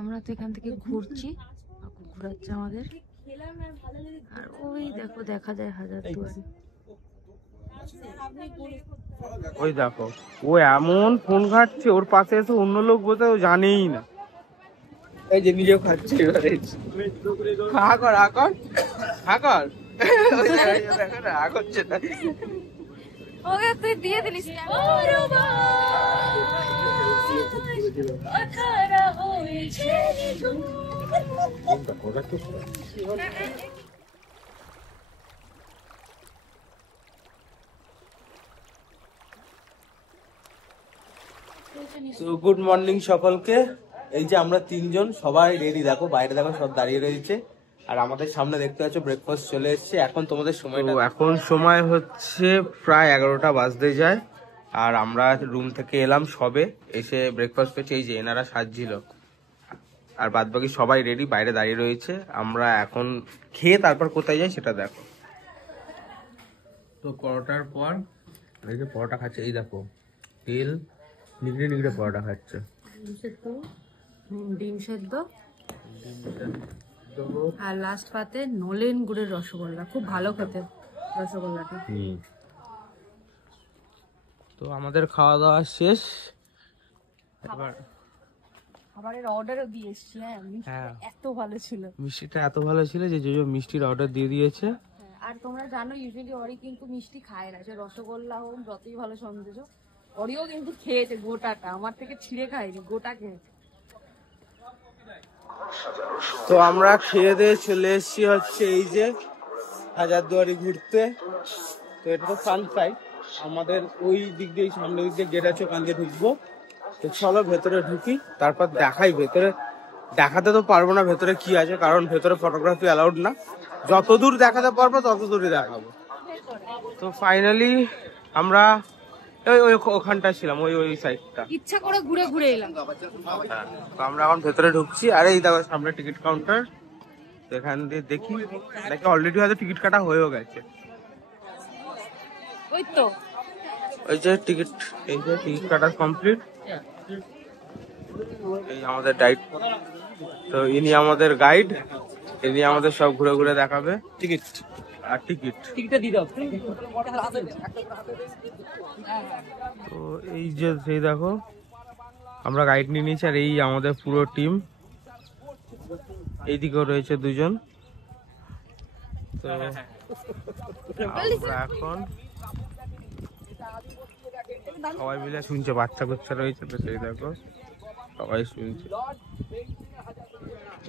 আমরা তো এখান থেকে ঘুরছি, ঘুরাচ্ছে আমাদের। আর ওই দেখো দেখা যায় হাজারদুয়ারি। ওই দেখো ও এমন ফোন ঘাটছে, ওর পাশে এসে অন্য লোক বসে ও জানেই না। এই যে নিজেও খাচ্ছে এবারে। হা কর হা কর হা কর। দেখো না হা করছে না। ওকে তুই দিয়ে দিলিস। গুড মর্নিং সকলকে। এই যে আমরা তিনজন সবাই রেডি, দেখো বাইরে দেখো সব দাঁড়িয়ে রয়েছে। আর আমাদের সামনে দেখতে পাচ্ছ ব্রেকফাস্ট চলে এসেছে। এখন তোমাদের সময়, এখন সময় হচ্ছে প্রায় 11টা বাজতে যায়। আর আমরা রুম থেকে এলাম সবে, এসে ব্রেকফাস্ট পেয়েছি। এই যে এনারা সাজছিল, আর বাদ বাকি সবাই রেডি, বাইরে দাঁড়িয়ে রয়েছে। আমরা এখন খেয়ে তারপর কোথায় যাই সেটা দেখো। তো পরোটার পর এই যে পরোটা খাচ্ছে, এই দেখো তেল নিগড়ে নিগড়ে পরোটা খাচ্ছে। ডিম সেদ্ধ আর লাস্ট পাতে নলেন গুড়ের রসগোল্লা, খুব ভালো খেতে রসগোল্লাটা। তো আমাদের খাওয়া দাওয়া শেষ। খাবারের অর্ডারও দিয়ে এসেছি। হ্যাঁ, এত ভালো ছিল, মিষ্টিটা এত ভালো ছিল যে জোজো মিষ্টির অর্ডার দিয়ে দিয়েছে। আর তোমরা জানো ইউজুয়ালি অরি কিন্তু মিষ্টি খায় না, সে রসগোল্লা হোক যতই ভালো সন্দেশ হোক। অরিও কিন্তু খেয়েছে গোটাটা, আমার থেকে ছিঁড়ে খায়নি, গোটা খেয়েছে। তো আমরা খেয়ে দিয়ে চলে এসেছি হচ্ছে এই যে হাজারদুয়ারি ঘুরতে। তো এটা তো ফ্রন্ট সাইড, আমাদের ওই দিক দিয়ে সামনের দিক দিয়ে গেট আছে, ওখান দিয়ে ঢুকবো। তো চলো ভেতরে ঢুকি, তারপর দেখাই। ভেতরে দেখাতে তো পারবো না ভেতরে কি আছে, কারণ ভেতরে ফটোগ্রাফি অ্যালাউড না। যতদূর দেখাতে পারবো ততদূরই দেখাবো। তো ফাইনালি আমরা ওই ওখানটা ছিলাম, ওই সাইডটা ইচ্ছা করে ঘুরে ঘুরে এলাম। তো আমরা এখন ভেতরে ঢুকছি। আর এই দেখো সামনে টিকিট কাউন্টার, এখান দিয়ে দেখি নাকি অলরেডি হয়তো টিকিট কাটা হয়েও গেছে। ওই তো ওই যে টিকিট, এই যে টিকিট কাটা কমপ্লিট। এই আমাদের গাইড, তো ইনি আমাদের গাইড, ইনি আমাদের সব ঘুরে ঘুরে দেখাবে। টিকিট আর টিকিটটা দিয়ে দাও। তো এই যে সেই দেখো আমরা গাইড নিয়ে নিয়েছি, আর এই আমাদের পুরো টিম। এইদিকেও রয়েছে দুজন। তো আমরা এখন সবাই মিলে শুনছে, বাচ্চা কাচ্চা রয়েছে তো সেই দেখো সবাই শুনছে।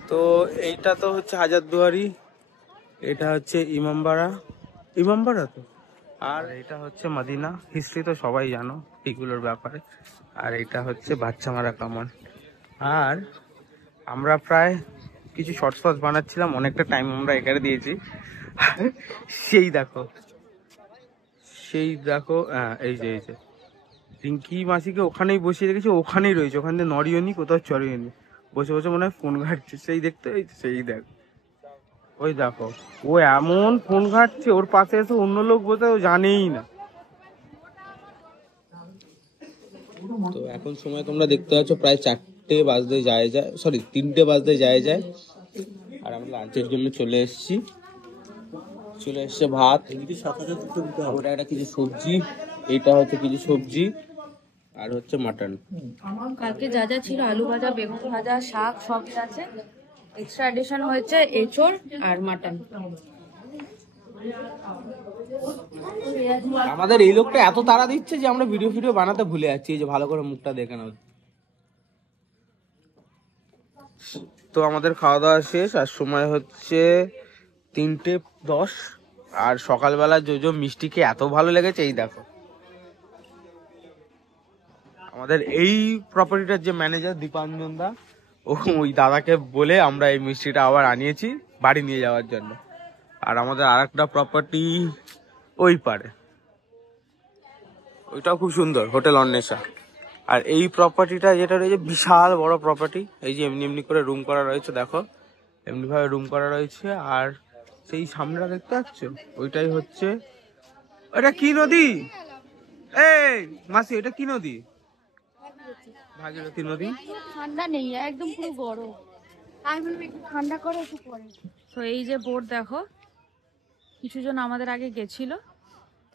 তো এইটা তো হচ্ছে হাজারদুয়ারি, এটা হচ্ছে ইমামবাড়া তো, আর এটা হচ্ছে মদিনা। হিস্ট্রি তো সবাই জানো এগুলোর ব্যাপারে। আর এটা হচ্ছে বাচ্চামারা কামান। আর আমরা প্রায় কিছু শর্টস ফর্টস বানাচ্ছিলাম, অনেকটা টাইম আমরা এখানে দিয়েছি। সেই দেখো এই যে রিঙ্কি মাসিকে ওখানেই বসিয়ে রেখেছি, ওখানেই রয়েছে, ওখান থেকে নড়িও নি, কোথাও চড়িও নি, বসে বসে মনে হয় ফোন ঘাটছে। সেই দেখতে সেই দেখ, ওই দেখো ও এমন ফোন ঘাটছে, ওর পাশে এসে অন্য লোক বসে ও জানেই না। তো এখন সময় তোমরা দেখতে পাচ্ছ প্রায় 4টে বাজতে যায়, সরি 3টে বাজতে যায়। আর আমরা লাঞ্চের জন্য চলে এসেছে ভাত, ওটা একটা কিছু সবজি, এটা হচ্ছে কিছু সবজি, আর হচ্ছে মাটন। কালকে যা যা ছিল, আলু ভাজা, বেগুন ভাজা, শাক সবই আছে। এক্সট্রা এডিশন হয়েছে এঁচড় আর মাটন। আমাদের এই লোকটা এত তাড়া দিচ্ছে যে আমরা ভিডিও বানাতে ভুলে যাচ্ছি। এই যে ভালো করে মুখটা দেখে নাও। তো আমাদের খাওয়া দাওয়া শেষ, আর সময় হচ্ছে 3:10। আর সকালবেলা জোজো মিষ্টিকে এত ভালো লেগেছে, এই দেখো আমাদের এই প্রপার্টিটার যে ম্যানেজার দীপাঞ্জন দা, ওই দাদাকে বলে আমরা এই মিষ্টিটা আবার আনিয়েছি বাড়ি নিয়ে যাওয়ার জন্য। আর আমাদের আরেকটা প্রপার্টি ওই পারে, ওইটাও খুব সুন্দর, হোটেল অন্বেষা। আর এই প্রপার্টিটা যেটা রয়েছে বিশাল বড় প্রপার্টি। এই যে এমনি এমনি করে রুম করা রয়েছে, দেখো এমনি ভাবে রুম করা রয়েছে। আর সেই সামনেটা দেখতে পাচ্ছ, ওইটাই হচ্ছে, ওটা কি নদী? এই মাসি, ওটা কি নদী? ভাগীরথী নদী। ঠান্ডা নেই, একদম পুরো গরম। আমি বলবো একটু ঠান্ডা করে একটু পরে। তো এই যে বোট দেখো, কিছু জন আমাদের আগে গেছিল,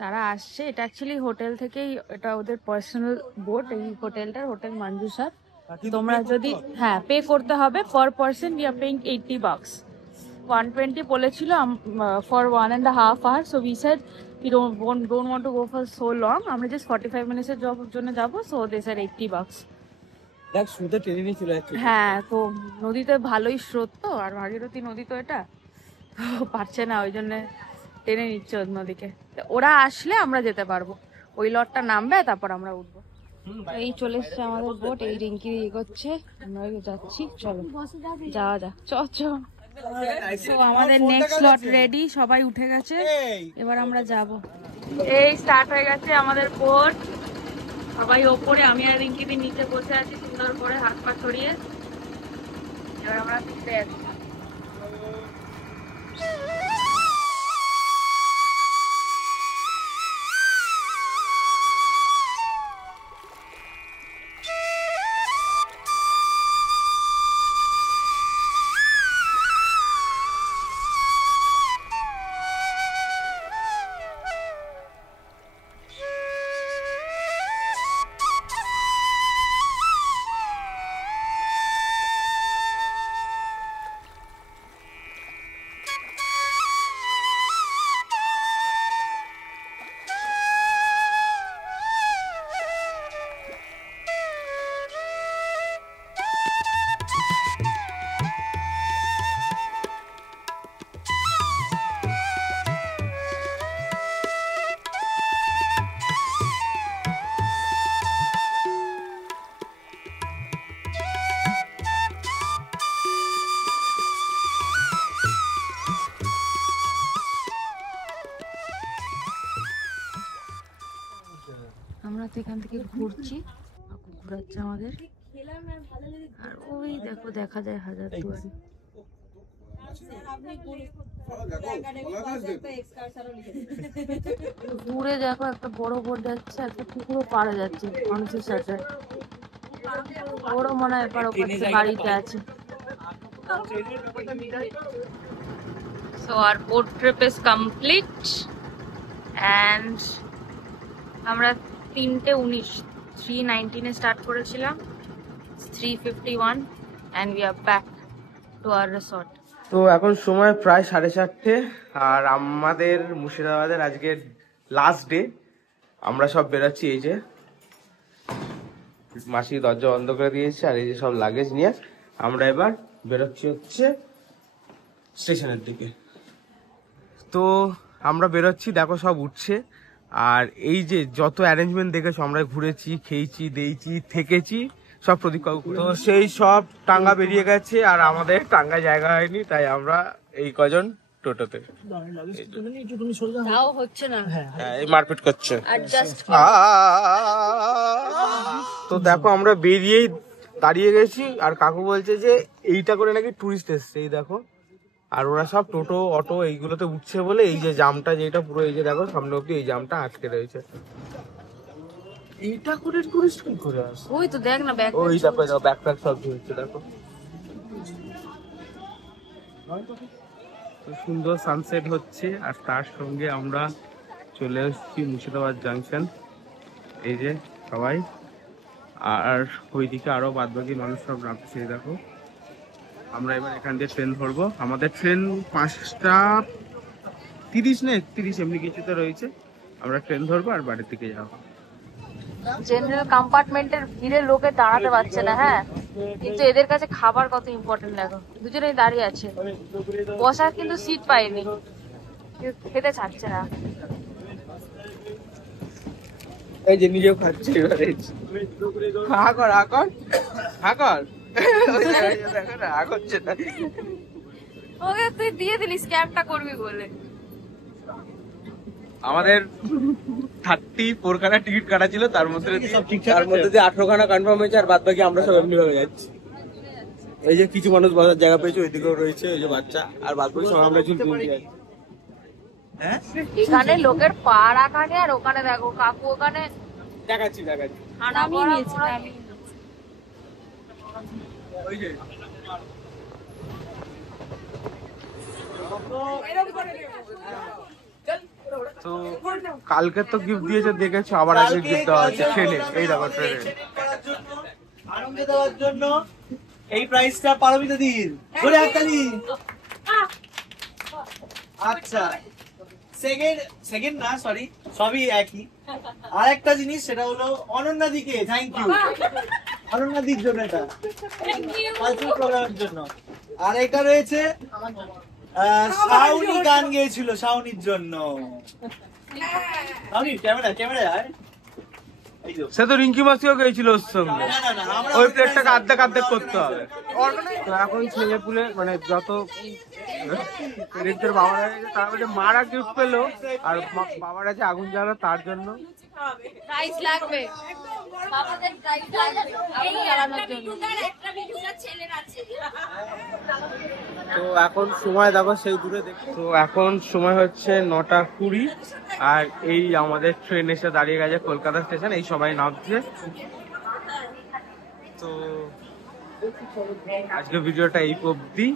তারা আসছে। এটা অ্যাকচুয়ালি হোটেল থেকেই, এটা ওদের পার্সোনাল বোট। এই হোটেলটার হোটেল মঞ্জুসার। তোমরা যদি হ্যাঁ পে করতে হবে, per person we are paying $80। 120 বলেছিল for 1.5 hours, so we said we don't want to go for so long. আমরা জাস্ট 45 মিনিটস এর জন্য যাব, so they said $80। দেখ শুতে টেনে নিয়ে চলে যাচ্ছে। হ্যাঁ, তো নদীতে ভালোই স্রোত তো, আর ভাগীরথী নদী তো এটা তো পারছে না, ওই জন্য টেনে নিচ্ছে নদীকে। ওরা আসলে আমরা যেতে পারবো, ওই লটটা নামবে তারপর আমরা উঠবো। এই চলে এসছে আমাদের বোট, এই রিঙ্কি করছে, আমরা যাচ্ছি। চলো যাওয়া যাক, চ। তো আমাদের নেক্সট লট রেডি, সবাই উঠে গেছে, এবার আমরা যাব। এই স্টার্ট হয়ে গেছে আমাদের বোট, সবাই ওপরে, আমি আর রিঙ্কি নিচে বসে আছি সুন্দর করে হাত পা ছড়িয়ে। এবার আমরা ফিরতে যাচ্ছি। আমরা তো এখান থেকে ঘুরছি, ঘুরাচ্ছে আমাদের। আর ওই দেখো দেখা যায় হাজারদুয়ারি। ঘুরে দেখো একটা বড় বোট যাচ্ছে, একটা পুকুরও পাড়া যাচ্ছে মানুষের সাথে। ওরও মনে হয় এবার ওপর থেকে বাড়িতে আছে। So our boat trip is complete and আমরা 3:19 এ স্টার্ট করেছিলাম, 3:51 and we are back to our resort. তো এখন সময় প্রায় 4:30, আর আমাদের মুর্শিদাবাদের আজকে লাস্ট ডে। আমরা সব বেরোচ্ছি, এই যে মাসি দরজা বন্ধ করে দিয়েছে, আর এই যে সব লাগেজ নিয়ে আমরা এবার বেরোচ্ছি হচ্ছে স্টেশনের দিকে। তো আমরা বেরোচ্ছি, দেখো সব উঠছে। আর এই যে যত অ্যারেঞ্জমেন্ট দেখেছো, আমরা ঘুরেছি, খেয়েছি, দিয়েছি, থেকেছি, সব প্রদীপ কাকু। তো সেই সব টাঙ্গা বেরিয়ে গেছে, আর আমাদের টাঙ্গা জায়গা হয়নি, তাই আমরা এই কজন টোটোতে। তাও হচ্ছে না, এই মারপিট করছে। অ্যাডজাস্ট। তো দেখো আমরা বেরিয়েই দাঁড়িয়ে গেছি, আর কাকু বলছে যে এইটা করে নাকি টুরিস্ট এসছে, এই দেখো। আর ওরা সব টোটো অটো এইগুলোতে উঠছে বলে এই যে জামটা, যেটা পুরো এই যে দেখো সামনে অব্দি এই জামটা আটকে রয়েছে। এইটা করে টুরিস্ট কি করে আসে? ওই তো দেখ না, ব্যাগ, ওই দেখো ব্যাকপ্যাক সব ঝুলছে দেখো। তো সুন্দর সানসেট হচ্ছে, আর তার সঙ্গে আমরা চলে এসেছি মুর্শিদাবাদ জাংশন। এই যে সবাই, আর ওইদিকে আরো বাদ বাকি মানুষ সব নামছে দেখো। আমরা এবার এখান দিয়ে ট্রেন ধরবো, আমাদের ট্রেন 5:30 না 31 এমনি কিছুতে রয়েছে। আমরা ট্রেন ধরবো আর বাড়ির দিকে যাবো। জেনারেল কম্পার্টমেন্টের ভিড়ে লোকে দাঁড়াতে পারছে না, হ্যাঁ, কিন্তু এদের কাছে খাবার কত ইম্পর্টেন্ট দেখো, দুজনেই দাঁড়িয়ে আছে, বসার কিন্তু সিট পায়নি, খেতে ছাড়ছে না। এই যে নিজেও খাচ্ছে এবারে, হা কর হা কর হা কর, দেখো না হা করছে না। ওকে তুই দিয়ে দিলি স্ক্যামটা করবি বলে। আমাদের 34 খানা টিকিট কাটা ছিল, তার মধ্যে 18 খানা কনফার্ম হয়েছে, আর বাদ বাকি আমরা সব এমনি ভাবে যাচ্ছি। এই যে কিছু মানুষ বসার জায়গা পেয়েছে, ওইদিকেও রয়েছে ওই যে বাচ্চা, আর বাদ বাকি সব আমরা ঝুলতে যাচ্ছি। এখানে লোকের পা রাখা নেই, আর ওখানে দেখো কাকু ওখানে দেখাচ্ছি নামিয়ে নিয়েছে। তো কালকে তো গিফট দিয়েছে দেখেছো, আবার আজকে গিফট দেওয়া হচ্ছে ট্রেনে। এই দেখো ট্রেনে আনন্দ দেওয়ার জন্য এই প্রাইসটা পারমিতা দিন ধরে হাততালি। আচ্ছা সেকেন্ড না, সরি, সবই একই। আর একটা জিনিস, সেটা হলো অনন্যা দিকে থ্যাংক ইউ, অনন্যা দির জন্য, এটা কালচারাল প্রোগ্রামের জন্য। আর এটা রয়েছে শাওনি গান গেয়েছিল, শাওনির জন্য। শাওনি ক্যামেরা আয়। সে তো রিঙ্কি মাসিও গেছিল ওর সঙ্গে। ওই প্লেটটাকে আর্ধেক আর্ধেক করতে হবে। তো এখন ছেলে পুলে মানে যত পেরেন্টসের বাবারা আছে তারা বলছে মারা গিফট পেলো, আর বাবারা যে আগুন জ্বালো তার জন্য প্রাইস লাগবে, বাবাদের প্রাইস লাগবে এই জ্বালানোর জন্য। তো এখন সময় দেখো সেই দূরে দেখো। তো এখন সময় হচ্ছে 9:20, আর এই আমাদের ট্রেন এসে দাঁড়িয়ে গেছে কলকাতা স্টেশন। এই সবাই নামছে। তো আজকে ভিডিওটা এই অবধি।